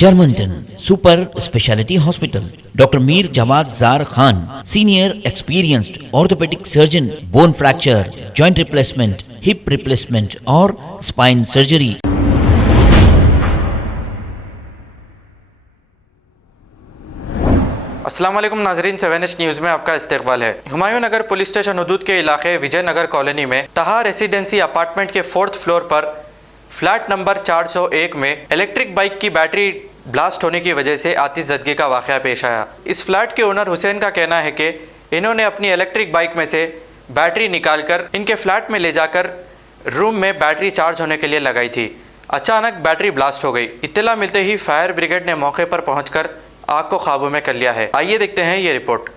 Germanton super speciality hospital, doctor Mir Jawad Zar Khan, senior experienced orthopaedic surgeon, bone fracture, joint replacement, hip replacement और spine surgery. अस्सलाम वालेकुम नाजरीन, 7H news में आपका इस्तकबाल है। हुमायूं नगर पुलिस स्टेशन हदूद के इलाके विजय नगर कॉलोनी में तहा रेसिडेंसी अपार्टमेंट के 4th फ्लोर पर फ्लैट नंबर 401 में इलेक्ट्रिक बाइक की बैटरी ब्लास्ट होने की वजह से आतिशज़दगी का वाक़या पेश आया। इस फ्लैट के ओनर हुसैन का कहना है कि इन्होंने अपनी इलेक्ट्रिक बाइक में से बैटरी निकालकर इनके फ्लैट में ले जाकर रूम में बैटरी चार्ज होने के लिए लगाई थी। अचानक बैटरी ब्लास्ट हो गई। इत्तला मिलते ही फायर ब्रिगेड ने मौके पर पहुंचकर आग को काबू में कर लिया है। आइए देखते हैं ये रिपोर्ट।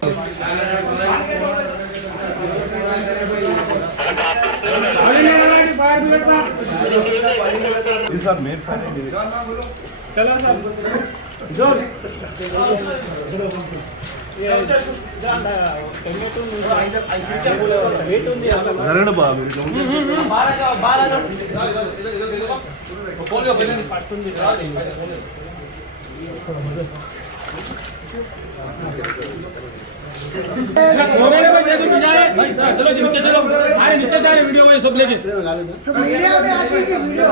चलो नीचे चलो, अरे नीचे जा वीडियो में सब लेके मीडिया में आती थी वीडियो।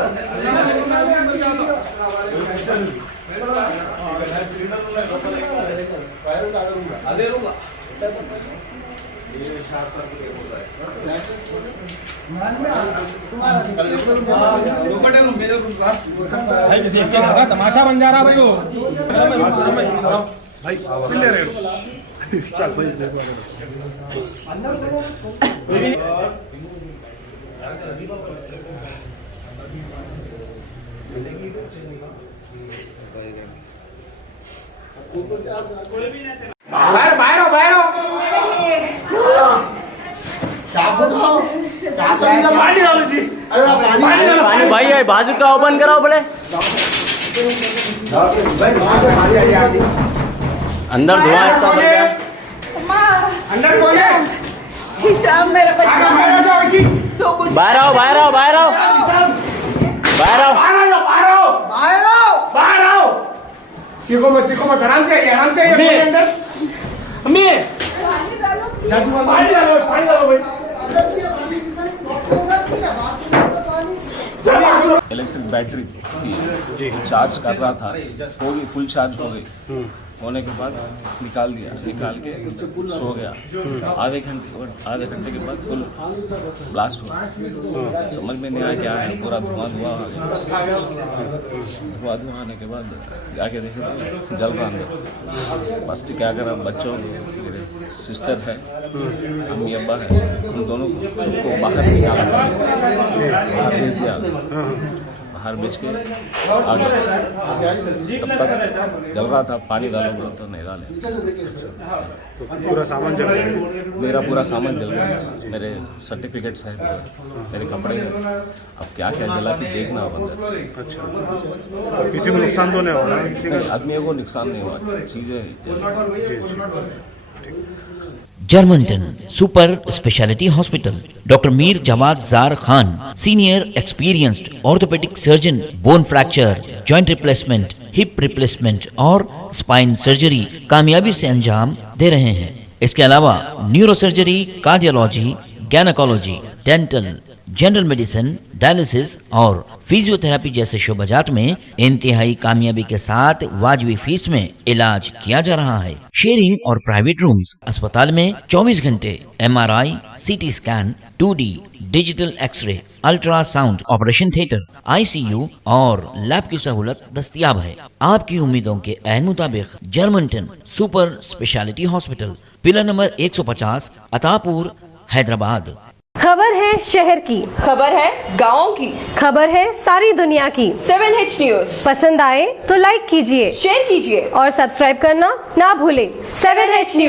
भाई जैसे इसके घर का तमाशा बन जा रहा भाई वो भाई ले रहे हो चल भाई बाहर बाहर बाहर पानी डालो जी, पानी डालो भाई बाजू का ओपन कराओ बड़े अंदर धुआं इतना बढ़ गया। अंदर कौन है? हिशाम मेरा बच्चा। बाहर आओ बाहर आओ बाहर आओ बाहर आओ बाहर आओ। बाहर आओ। चीखो मत आराम से ये अंदर। अम्मी पानी डालो भाई। इलेक्ट्रिक बैटरी जी चार्ज कर रहा था, हो गई फुल चार्ज हो गई। होने के बाद निकाल के सो गया। आधे घंटे के बाद फुल ब्लास्ट हुआ। समझ में नहीं आया क्या है, पूरा धुआं आ गया। धुआं आने के बाद जाके देखे तो जल रहा अंदर। फर्स्ट क्या करा, बच्चों मेरे सिस्टर है, अम्मी अब्बा है, उन दोनों सबको बाहर निकाला, बाहर भेज दिया। बाहर बेच के आ गया। तब तक जल रहा था, पानी डालो बोला तो नहीं डाले। तो पूरा सामान जल गया। मेरा पूरा सामान जल गया। मेरे सर्टिफिकेट्स हैं, मेरे कपड़े हैं। अब क्या क्या जला के देखना होगा। अच्छा, किसी को नुकसान तो नहीं हुआ? किसी को आदमी को नुकसान नहीं हुआ, चीज़ें। Germanten super speciality hospital, doctor Mir Jawad Zar Khan, senior experienced orthopaedic surgeon, bone fracture, joint replacement, hip replacement और स्पाइन सर्जरी कामयाबी से अंजाम दे रहे हैं। इसके अलावा neuro surgery, cardiology, gynaecology, dental, general medicine, dialysis और फिजियोथेरेपी जैसे शोबाजात में इंतहाई कामयाबी के साथ वाजिबी फीस में इलाज किया जा रहा है। शेयरिंग और प्राइवेट रूम्स, अस्पताल में 24 घंटे MRI, CT scan, 2D digital X-ray, ultrasound, operation theatre, ICU और लैब की सहूलत दस्तयाब है। आपकी उम्मीदों के ऐन मुताबिक Germanten super speciality hospital, pillar number 150, Attapur, Hyderabad. खबर है शहर की, खबर है गाँव की, खबर है सारी दुनिया की। 7H न्यूज़ पसंद आए तो लाइक कीजिए, शेयर कीजिए और सब्सक्राइब करना ना भूलें। 7H news.